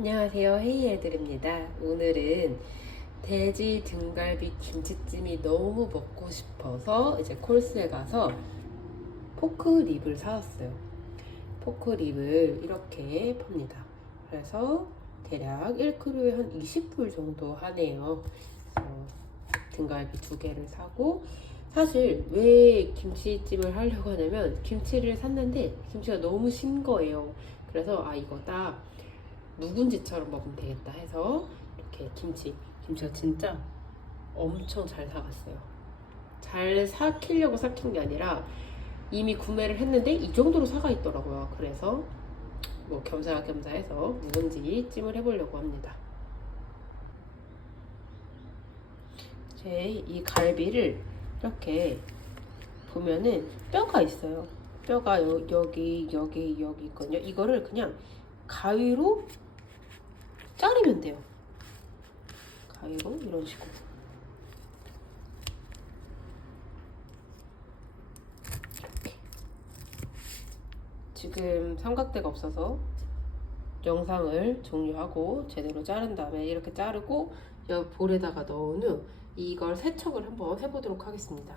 안녕하세요, 헤이애들입니다. 오늘은 돼지 등갈비 김치찜이 너무 먹고 싶어서 이제 콜스에 가서 포크립을 사왔어요. 포크립을 이렇게 팝니다. 그래서 대략 1kg에 한 20불 정도 하네요. 등갈비 2개를 사고, 사실 왜 김치찜을 하려고 하냐면 김치를 샀는데 김치가 너무 신 거예요. 그래서 이거 딱 묵은지처럼 먹으면 되겠다 해서 이렇게 김치가 진짜 엄청 잘 사갔어요. 잘 삭히려고 삭힌 게 아니라 이미 구매를 했는데 이 정도로 사가 있더라고요. 그래서 뭐 겸사겸사 해서 묵은지 찜을 해보려고 합니다. 제 이 갈비를 이렇게 보면은 뼈가 있어요. 뼈가 여기 있거든요. 이거를 그냥 가위로 자르면 돼요. 가위로 이런 식으로. 이렇게. 지금 삼각대가 없어서 영상을 종료하고 제대로 자른 다음에 이렇게 자르고 볼에다가 넣은 후 이걸 세척을 한번 해보도록 하겠습니다.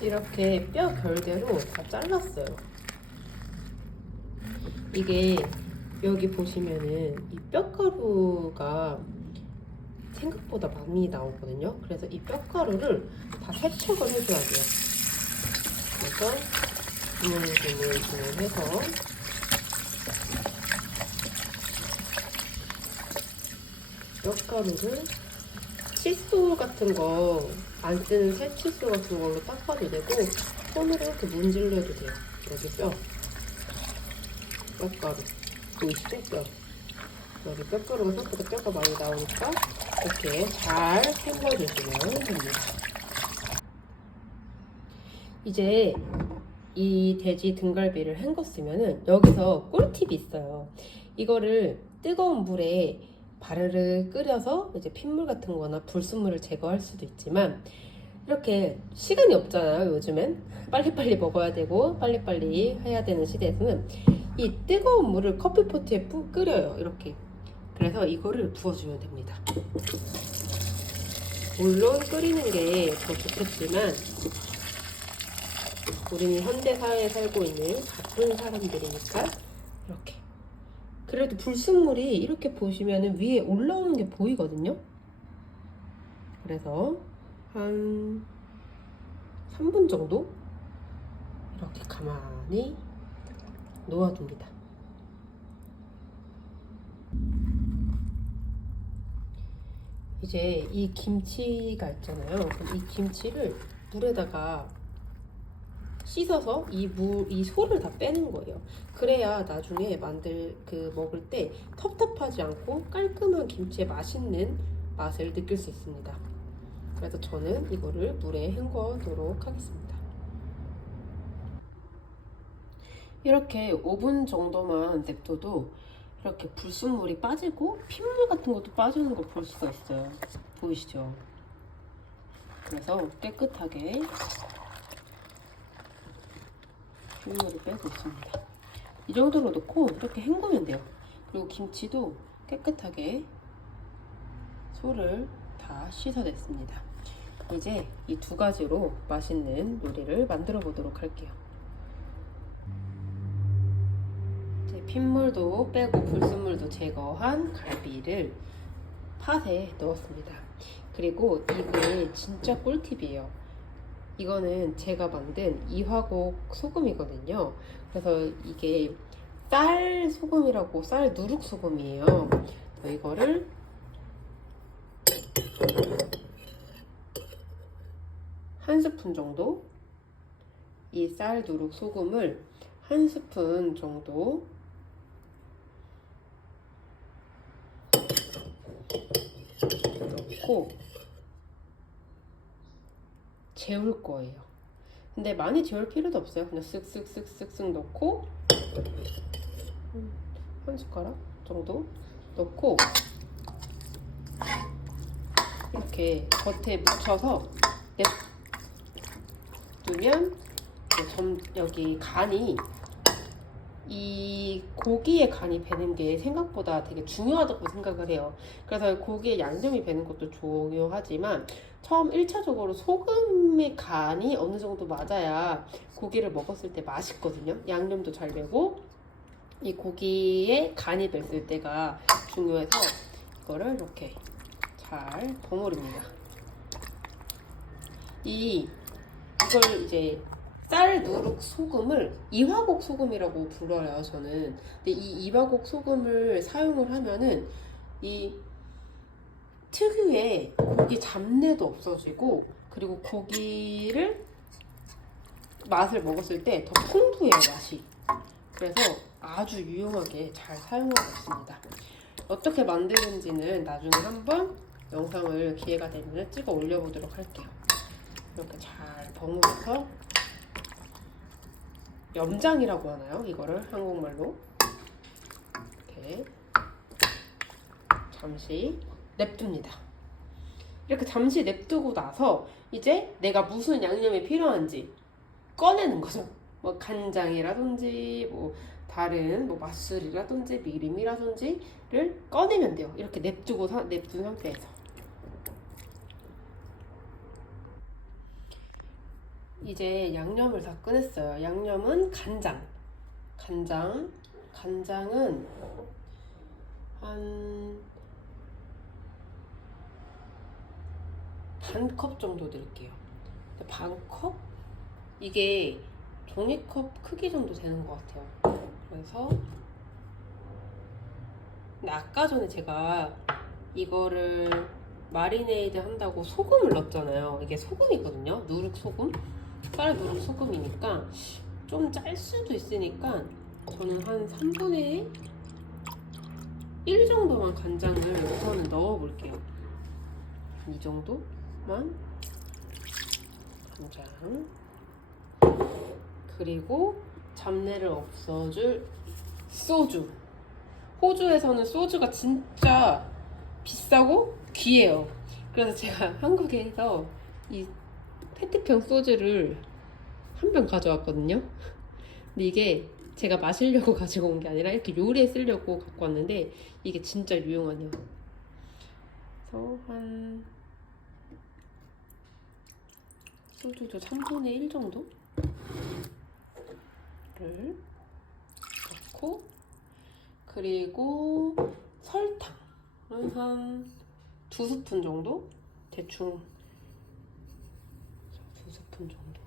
이렇게 뼈 결대로 다 잘랐어요. 이게 여기 보시면은 이 뼈가루가 생각보다 많이 나오거든요. 그래서 이 뼈가루를 다 세척을 해줘야 돼요. 그래서 주물주물 해서 뼈가루를 칫솔 같은 거 안 쓰는 새 칫솔 같은 걸로 닦아도 되고 손으로 이렇게 문질러도 돼요. 여기 뼈가루 보이시죠? 뼈 여기 뼈가루가 생각보다 뼈가 많이 나오니까 이렇게 잘 헹궈주시면 됩니다. 이제 이 돼지 등갈비를 헹궜으면은 여기서 꿀팁이 있어요. 이거를 뜨거운 물에 바르르 끓여서 이제 핏물 같은 거나 불순물을 제거할 수도 있지만 이렇게 시간이 없잖아요. 요즘엔 빨리빨리 먹어야 되고 빨리빨리 해야 되는 시대에서는 이 뜨거운 물을 커피포트에 끓여요. 이렇게. 그래서 이거를 부어주면 됩니다. 물론 끓이는 게 더 좋겠지만 우리는 현대사회에 살고 있는 바쁜 사람들이니까 이렇게. 그래도 불순물이 이렇게 보시면 위에 올라오는 게 보이거든요. 그래서 한 3분 정도 이렇게 가만히 놓아둡니다. 이제 이 김치가 있잖아요. 그럼 이 김치를 물에다가 씻어서 이 소를 다 빼는 거예요. 그래야 나중에 먹을 때 텁텁하지 않고 깔끔한 김치의 맛있는 맛을 느낄 수 있습니다. 그래서 저는 이거를 물에 헹궈도록 하겠습니다. 이렇게 5분 정도만 냅둬도 이렇게 불순물이 빠지고 핏물 같은 것도 빠지는 걸 볼 수가 있어요. 보이시죠? 그래서 깨끗하게 핏물을 빼고 있습니다. 이 정도로 넣고 이렇게 헹구면 돼요. 그리고 김치도 깨끗하게 소를 다 씻어냈습니다. 이제 이 2가지로 맛있는 요리를 만들어 보도록 할게요. 이제 핏물도 빼고 불순물도 제거한 갈비를 팥에 넣었습니다. 그리고 이게 진짜 꿀팁이에요. 이거는 제가 만든 이화곡 소금이거든요. 그래서 이게 쌀 소금이라고 쌀 누룩 소금이에요. 이거를 한 스푼 정도, 이 쌀 누룩 소금을 한 스푼 정도 넣고 재울 거예요. 근데 많이 재울 필요도 없어요. 그냥 쓱쓱쓱쓱쓱 넣고 한 숟가락 정도 넣고 이렇게 겉에 묻혀서 냅두면 여기 간이 이 고기의 간이 배는 게 생각보다 되게 중요하다고 생각을 해요. 그래서 고기에 양념이 배는 것도 중요하지만 처음 1차적으로 소금의 간이 어느 정도 맞아야 고기를 먹었을 때 맛있거든요. 양념도 잘 배고 이 고기에 간이 뱄을 때가 중요해서 이거를 이렇게 잘 버무립니다. 이걸 이제 쌀 누룩 소금을 이화곡 소금이라고 불러요, 저는. 근데 이 이화곡 소금을 사용을 하면은 이 특유의 고기 잡내도 없어지고, 그리고 고기를 맛을 먹었을 때 더 풍부해요, 맛이. 그래서 아주 유용하게 잘 사용하고 있습니다. 어떻게 만드는지는 나중에 한번 영상을 기회가 되면 찍어 올려보도록 할게요. 이렇게 잘 버무려서 염장이라고 하나요? 이거를 한국말로 이렇게 잠시 냅둡니다. 이렇게 잠시 냅두고 나서 이제 내가 무슨 양념이 필요한지 꺼내는 거죠. 뭐 간장이라든지 뭐 다른 뭐 맛술이라든지 미림이라든지를 꺼내면 돼요. 이렇게 냅둔 상태에서. 이제 양념을 다 꺼냈어요. 양념은 간장은 한 반 컵 정도 넣을게요. 반 컵? 이게 종이컵 크기 정도 되는 것 같아요. 그래서 근데 아까 전에 제가 이거를 마리네이드 한다고 소금을 넣었잖아요. 이게 소금이거든요. 누룩소금? 쌀 누룩소금이니까 좀 짤 수도 있으니까 저는 한 3분의 1 정도만 간장을 우선은 넣어볼게요. 이 정도만 간장. 그리고 잡내를 없어줄 소주. 호주에서는 소주가 진짜 비싸고 귀해요. 그래서 제가 한국에서 이 페트병 소주를 한 병 가져왔거든요. 근데 이게 제가 마시려고 가지고 온 게 아니라 이렇게 요리에 쓰려고 갖고 왔는데 이게 진짜 유용하네요. 그래서 한 소주도 3분의 1 정도를 넣고, 그리고 설탕은 한 2스푼 정도? 대충 2스푼 정도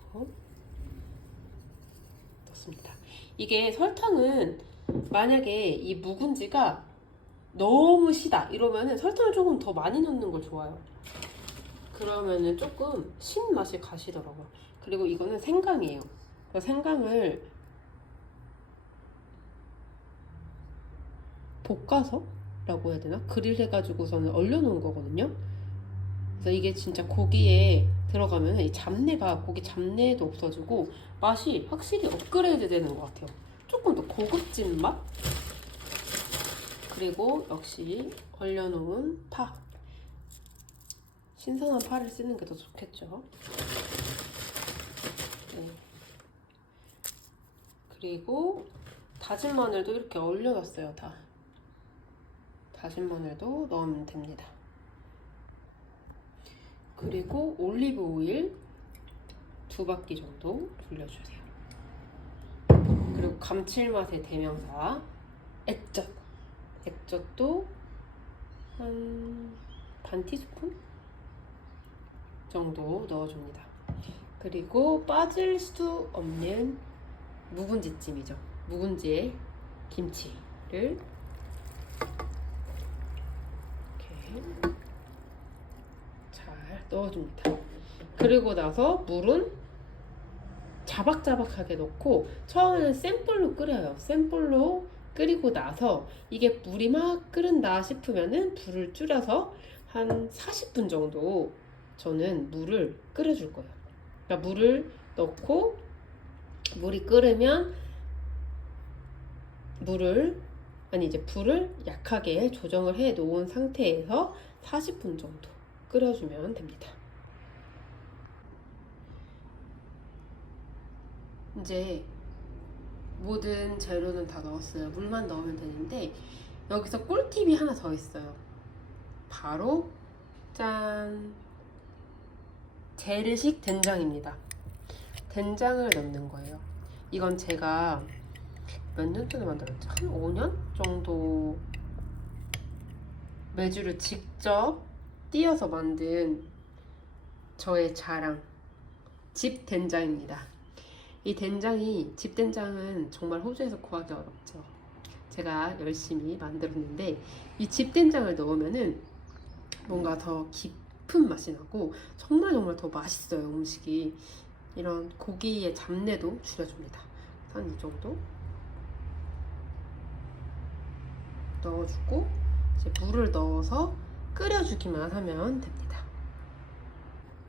넣습니다. 이게 설탕은 만약에 이 묵은지가 너무 시다 이러면은 설탕을 조금 더 많이 넣는 걸 좋아해요. 그러면은 조금 신맛이 가시더라고요. 그리고 이거는 생강이에요. 그래서 생강을 볶아서라고 해야 되나? 그릴 해가지고서는 얼려놓은 거거든요. 그래서 이게 진짜 고기에 들어가면 이 잡내가, 고기 잡내도 없어지고 맛이 확실히 업그레이드 되는 것 같아요. 조금 더 고급진 맛? 그리고 역시 얼려놓은 파. 신선한 파를 쓰는 게 더 좋겠죠. 네. 그리고 다진 마늘도 이렇게 얼려놨어요. 다. 다진 마늘도 넣으면 됩니다. 그리고 올리브 오일 2바퀴 정도 돌려주세요. 그리고 감칠맛의 대명사 액젓. 액젓도 한 반 티스푼 정도 넣어줍니다. 그리고 빠질 수 없는 묵은지찜이죠. 묵은지에 김치를 이렇게 잘 넣어줍니다. 그리고 나서 물은 자박자박하게 넣고 처음에는 센 불로 끓여요. 센 불로 끓이고 나서 이게 물이 막 끓는다 싶으면은 불을 줄여서 한 40분 정도 저는 물을 끓여줄 거예요. 그러니까 물을 넣고 물이 끓으면 불을 약하게 조정을 해 놓은 상태에서 40분 정도 끓여주면 됩니다. 이제 모든 재료는 다 넣었어요. 물만 넣으면 되는데 여기서 꿀팁이 하나 더 있어요. 바로 짠! 재래식 된장입니다. 된장을 넣는 거예요. 이건 제가 몇 년 전에 만들었죠? 한 5년 정도 메주를 직접 띄어서 만든 저의 자랑, 집 된장입니다. 이 된장이, 집 된장은 정말 호주에서 구하기 어렵죠. 제가 열심히 만들었는데 이 집 된장을 넣으면은 뭔가 더 깊은 맛이 나고 정말 더 맛있어요. 음식이 이런 고기의 잡내도 줄여줍니다. 한 이 정도 넣어주고 이제 물을 넣어서 끓여주기만 하면 됩니다.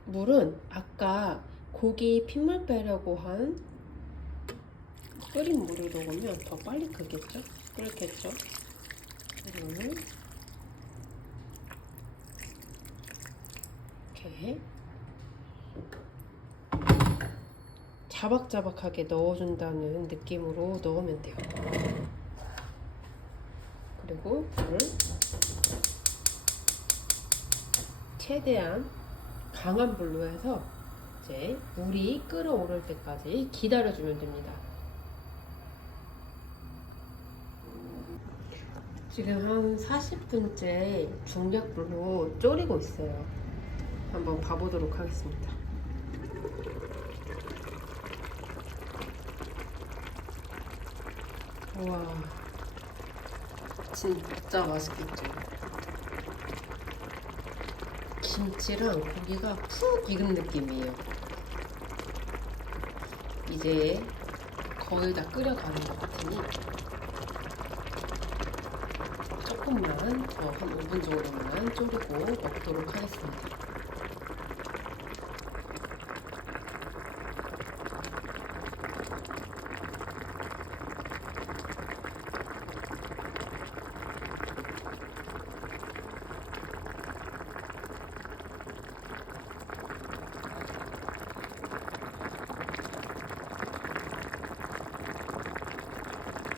물은 아까 고기 핏물 빼려고 한 끓인 물을 넣으면 더 빨리 끓겠죠? 그러면 이렇게 자박자박하게 넣어준다는 느낌으로 넣으면 돼요. 그리고 불을 최대한 강한 불로 해서 이제 물이 끓어오를 때까지 기다려주면 됩니다. 지금 한 40분째 중약불로 졸이고 있어요. 한번 봐보도록 하겠습니다. 우와, 진짜 맛있겠죠? 김치랑 고기가 푹 익은 느낌이에요. 이제 거의 다 끓여가는 것 같으니 조금만 더 한 5분 정도만 졸이고 먹도록 하겠습니다.